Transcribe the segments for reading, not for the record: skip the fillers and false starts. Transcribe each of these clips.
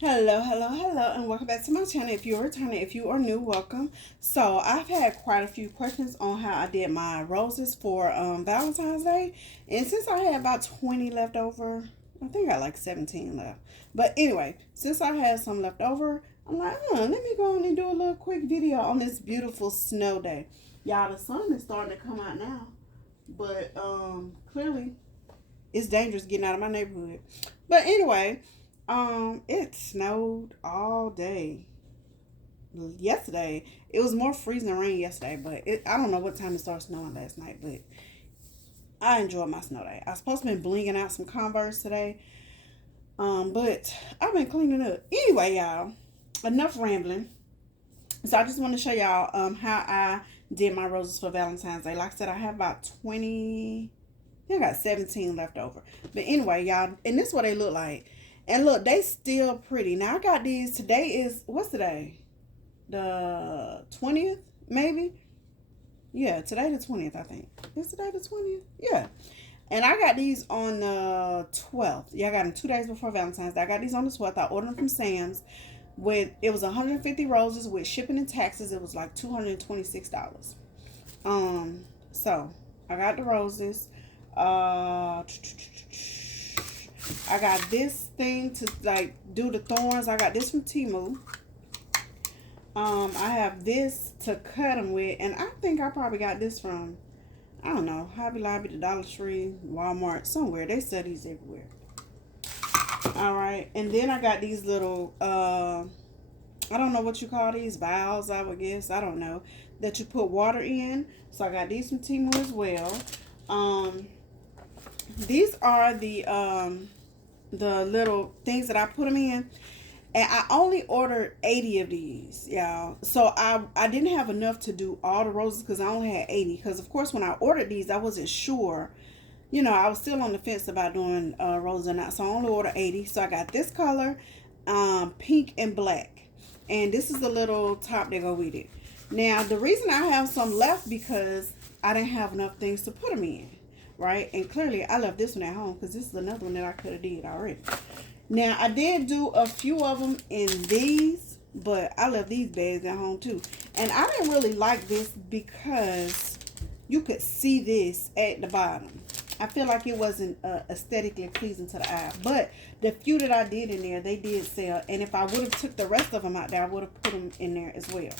Hello, and welcome back to my channel. If you're returning, if you are new, welcome. So I've had quite a few questions on how I did my roses for Valentine's Day, and since I had about 20 left over, I think I got like 17 left. But anyway, since I had some left over, I'm like, let me go on and do a little quick video on this beautiful snow day. Y'all, the sun is starting to come out now, but clearly it's dangerous getting out of my neighborhood. But anyway, it snowed all day yesterday. It was more freezing than rain yesterday, but I don't know what time it started snowing last night, but I enjoyed my snow day. I was supposed to be blinging out some Converse today, but I've been cleaning up. Anyway, y'all, enough rambling. So I just want to show y'all how I did my roses for Valentine's Day. Like I said, I have about 20. I got 17 left over. But anyway, y'all, and this is what they look like. And look, they still pretty. Now I got these. Today is what's today? The 20th, maybe? Yeah, today the 20th, I think. Is today the 20th? Yeah. And I got these on the 12th. Yeah, I got them 2 days before Valentine's Day. I got these on the 12th. I ordered them from Sam's. It was 150 roses with shipping and taxes. It was like $226. So I got the roses. I got this thing to like do the thorns. I got this from Temu. I have this to cut them with, and I think I probably got this from, I don't know, Hobby Lobby, the Dollar Tree, Walmart, somewhere. They sell these everywhere. All right, and then I got these little I don't know what you call these, vials, I would guess, I don't know, that you put water in. So I got these from Temu as well. These are the little things that I put them in, and I only ordered 80 of these, y'all. So I didn't have enough to do all the roses because I only had 80. Because of course when I ordered these, I wasn't sure. I was still on the fence about doing roses or not. So I only ordered 80. So I got this color, pink and black, and this is the little top that go with it. Now the reason I have some left because I didn't have enough things to put them in. Right, and clearly I left this one at home because this is another one that I could have did already. Now I did do a few of them in these, but I left these bags at home too. And I didn't really like this because you could see this at the bottom. I feel like it wasn't aesthetically pleasing to the eye, but the few that I did in there, they did sell. And if I would have took the rest of them out there, I would have put them in there as well.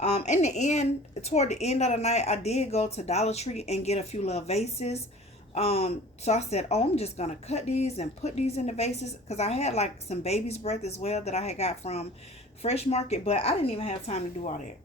In the end, toward the end of the night, I did go to Dollar Tree and get a few little vases. So I said, I'm just going to cut these and put these in the vases because I had like some baby's breath as well that I had got from Fresh Market, but I didn't even have time to do all that.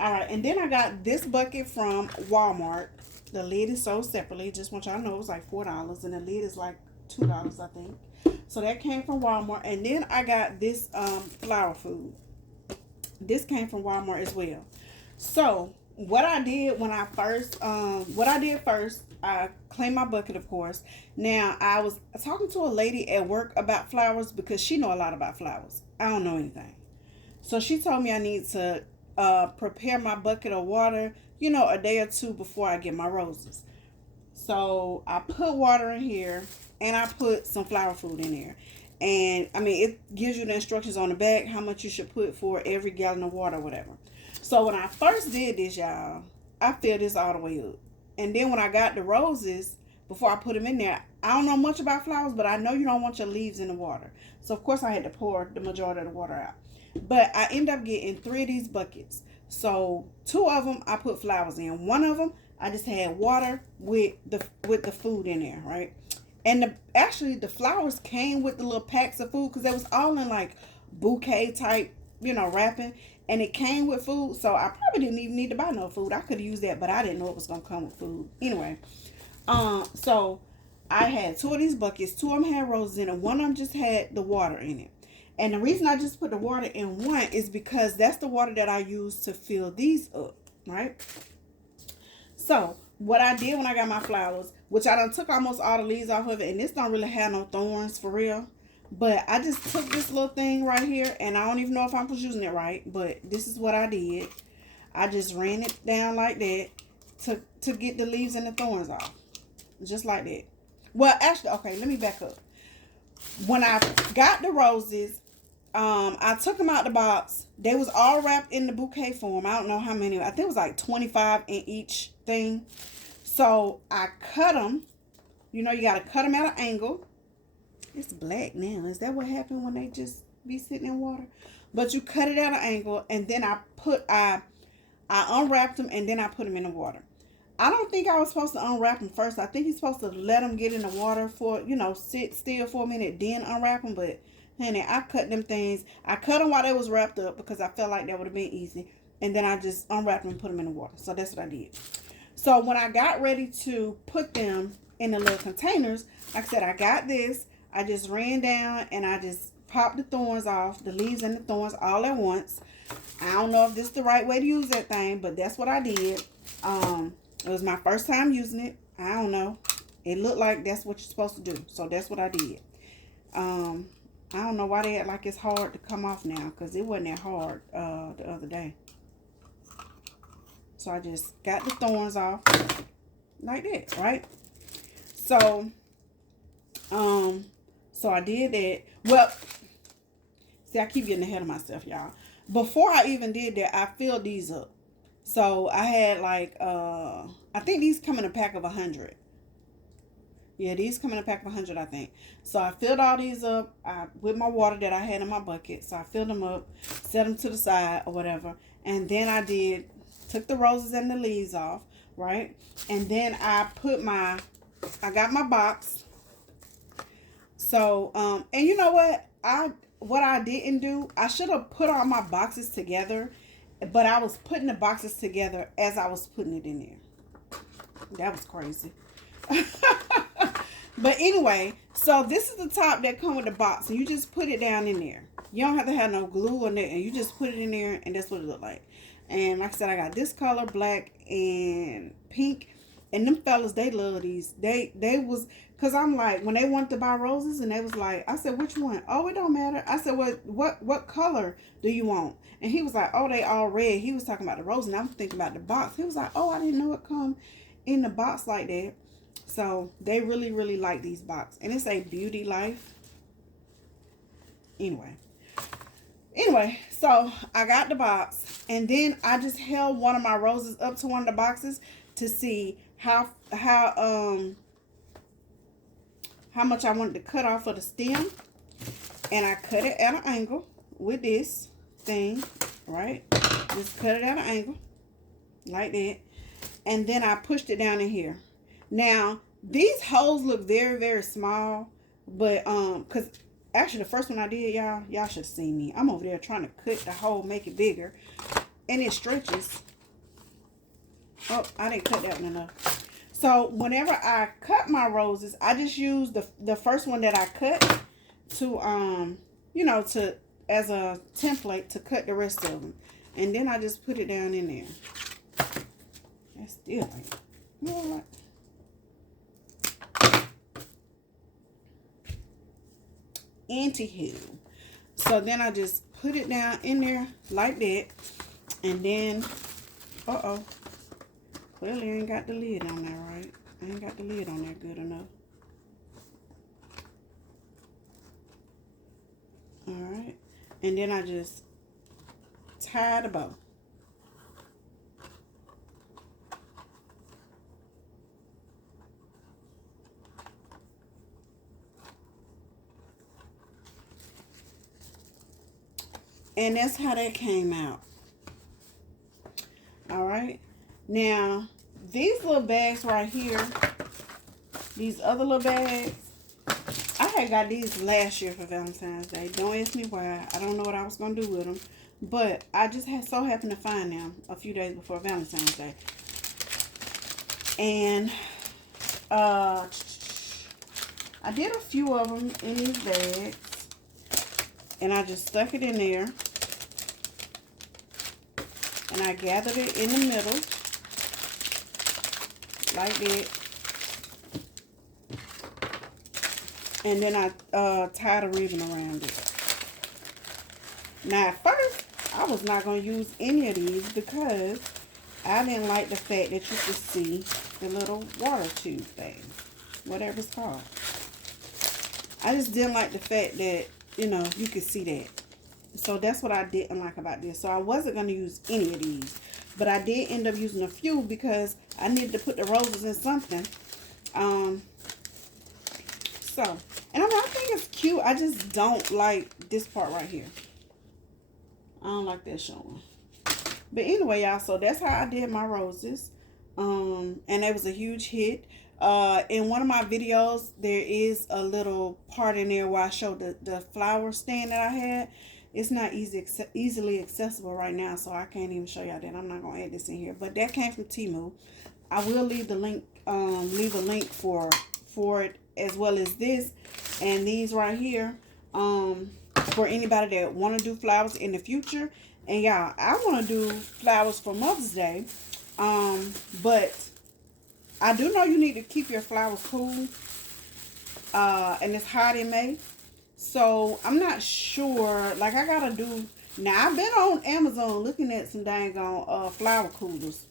All right, and then I got this bucket from Walmart. The lid is sold separately. Just want y'all to know it was like $4, and the lid is like $2, I think. So that came from Walmart. And then I got this flower food. This came from Walmart as well. So what I did when I first, I cleaned my bucket, of course. Now I was talking to a lady at work about flowers because she know a lot about flowers. I don't know anything. So she told me I need to prepare my bucket of water, a day or two before I get my roses. So I put water in here and I put some flower food in there. And I mean, it gives you the instructions on the back how much you should put for every gallon of water or whatever. So when I first did this, y'all, I filled this all the way up. And then when I got the roses, before I put them in there, I don't know much about flowers, but I know you don't want your leaves in the water. So of course I had to pour the majority of the water out. But I ended up getting 3 of these buckets. So 2 of them I put flowers in. 1 of them I just had water with the food in there, right? And actually the flowers came with the little packs of food because they was all in like bouquet type, wrapping. And it came with food. So I probably didn't even need to buy no food. I could have used that, but I didn't know it was going to come with food. Anyway, so I had 2 of these buckets. 2 of them had roses in it. 1 of them just had the water in it. And the reason I just put the water in one is because that's the water that I use to fill these up, right? So what I did when I got my flowers, which I done took almost all the leaves off of it, and this don't really have no thorns for real. But I just took this little thing right here, and I don't even know if I was using it right, but this is what I did. I just ran it down like that to get the leaves and the thorns off. Just like that. Well, actually, okay, let me back up. When I got the roses, I took them out the box. They was all wrapped in the bouquet form. I don't know how many. I think it was like 25 in each thing. So I cut them. You know, you got to cut them at an angle. It's black now. Is that what happened when they just be sitting in water? But you cut it at an angle, and then I unwrapped them, and then I put them in the water. I don't think I was supposed to unwrap them first. I think you're supposed to let them get in the water for, sit still for a minute, then unwrap them. But, honey, I cut them things. I cut them while they was wrapped up because I felt like that would have been easy. And then I just unwrapped them and put them in the water. So that's what I did. So when I got ready to put them in the little containers, like I said, I got this. I just ran down and I just popped the thorns off, the leaves and the thorns all at once. I don't know if this is the right way to use that thing, but that's what I did. It was my first time using it. I don't know. It looked like that's what you're supposed to do. So that's what I did. I don't know why they act like it's hard to come off now, because it wasn't that hard the other day. So I just got the thorns off like that, right? So, so I did that. Well, see, I keep getting ahead of myself, y'all. Before I even did that, I filled these up. So I had like, I think these come in a pack of 100. Yeah, these come in a pack of 100, I think. So I filled all these up with my water that I had in my bucket. So I filled them up, set them to the side or whatever. And then I took the roses and the leaves off, right? And then I got my box. So, and you know what I didn't do, I should have put all my boxes together, but I was putting the boxes together as I was putting it in there. That was crazy. But anyway, so this is the top that come with the box, and you just put it down in there. You don't have to have no glue or nothing. You just put it in there, and that's what it looked like. And like I said, I got this color, black and pink. And them fellas, they love these. They was, because I'm like, when they wanted to buy roses, and they was like, I said, which one? Oh, it don't matter. I said, what color do you want? And he was like, oh, they all red. He was talking about the rose, and I was thinking about the box. He was like, oh, I didn't know it come in the box like that. So they really, really like these boxes. And it's a Beauty Life. Anyway, so I got the box, and then I just held one of my roses up to one of the boxes to see how much I wanted to cut off of the stem. And I cut it at an angle with this thing, right? Just cut it at an angle like that. And then I pushed it down in here. Now, these holes look very, very small, but because actually the first one I did, y'all should have seen me. I'm over there trying to cut the hole, make it bigger, and it stretches. Oh, I didn't cut that one enough. So whenever I cut my roses, I just use the first one that I cut to as a template to cut the rest of them, and then I just put it down in there. That's still like, you know what? Anywho, so then I just put it down in there like that, and then clearly I ain't got the lid on there right. I ain't got the lid on there good enough. All right, and then I just tie the bow. And that's how that came out. All right. Now, these little bags right here, these other little bags, I had got these last year for Valentine's Day. Don't ask me why. I don't know what I was going to do with them. But I just so happened to find them a few days before Valentine's Day. And I did a few of them in these bags. And I just stuck it in there. And I gathered it in the middle, like that. And then I tied a ribbon around it. Now, at first, I was not going to use any of these because I didn't like the fact that you could see the little water tube thing, whatever it's called. I just didn't like the fact that, you could see that. So that's what I didn't like about this. So I wasn't going to use any of these. But I did end up using a few because I needed to put the roses in something. Um, so, and I think it's cute. I just don't like this part right here. I don't like that showing. But anyway, y'all, so that's how I did my roses. And it was a huge hit. In one of my videos, there is a little part in there where I showed the flower stand that I had. It's not easily accessible right now, so I can't even show y'all that. I'm not gonna add this in here. But that came from Temu. I will leave the link, leave a link for it, as well as this and these right here. For anybody that want to do flowers in the future. And y'all, I want to do flowers for Mother's Day. But I do know you need to keep your flowers cool. And it's hot in May. So I'm not sure. Like, I gotta do. Now, I've been on Amazon looking at some dang on flower coolers.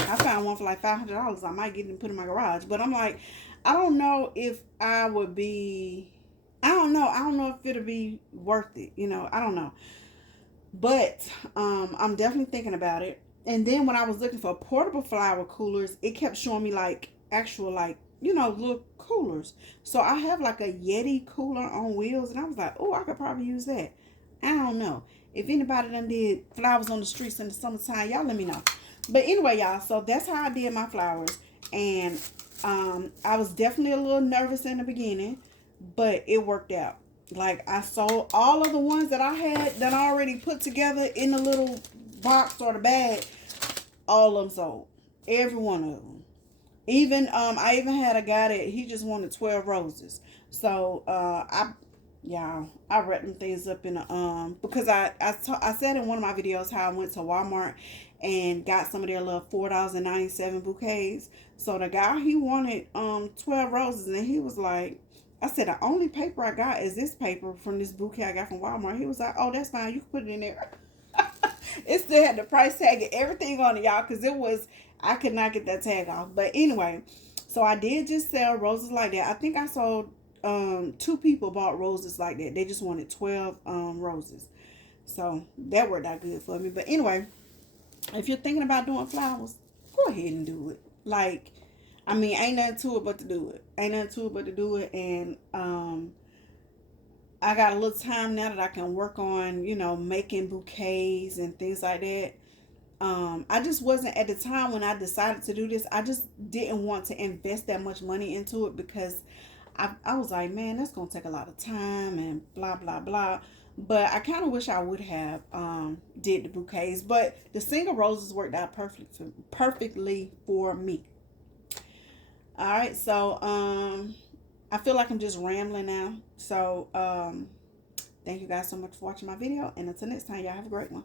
I found one for like $500. I might get it and put in my garage. But I'm like, I don't know if I would be. I don't know. I don't know if it'll be worth it. You know, I don't know. But I'm definitely thinking about it. And then when I was looking for portable flower coolers, it kept showing me like actual, like, you know, little coolers. So I have like a Yeti cooler on wheels, and I was like, oh, I could probably use that. I don't know. If anybody done did flowers on the streets in the summertime, y'all let me know. But anyway, y'all, so that's how I did my flowers. And I was definitely a little nervous in the beginning, but it worked out. Like, I sold all of the ones that I had that I already put together in the little box or the bag. All of them sold. Every one of them. Even I even had a guy that he just wanted 12 roses. So I wrapped them things up in a because I said in one of my videos how I went to Walmart and got some of their little $4.97 bouquets. So the guy, he wanted 12 roses, and he was like, I said, the only paper I got is this paper from this bouquet I got from Walmart. He was like, oh, that's fine, you can put it in there. It still had the price tag and everything on it, y'all, because it was, I could not get that tag off. But anyway, so I did just sell roses like that. I think I sold, 2 people bought roses like that. They just wanted 12 roses. So that worked out good for me. But anyway, if you're thinking about doing flowers, go ahead and do it. Like, I mean, ain't nothing to it but to do it. Ain't nothing to it but to do it. And I got a little time now that I can work on, you know, making bouquets and things like that. I just wasn't, at the time when I decided to do this, I just didn't want to invest that much money into it because I was like, man, that's gonna take a lot of time and blah blah blah. But I kind of wish I would have did the bouquets. But the single roses worked out perfectly for me. All right, so I feel like I'm just rambling now. So thank you guys so much for watching my video, and until next time, y'all have a great one.